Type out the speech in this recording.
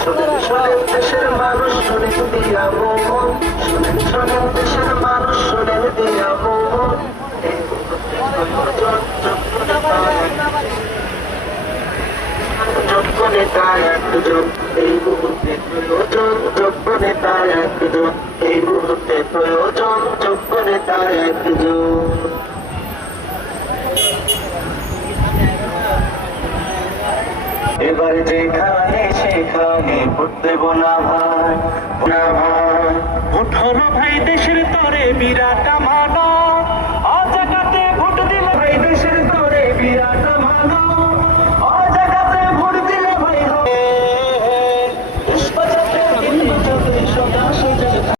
শোনেন দেশের মানুষ, শোনেন দিয়া মন, শোনেন দেশের মানুষ, শোনেন দিয়া মন। যোগ্য নেতা একজন, এই মুহূর্তে প্রয়োজন যোগ্য নেতা একজন, এই মুহূর্তে প্রয়োজন যোগ্য নেতা একজন। এবার যেখানে সেখানে ভোট দেব না ভাই, না ভাই। ভোট হলো ভাই দেশের তরে বিরাট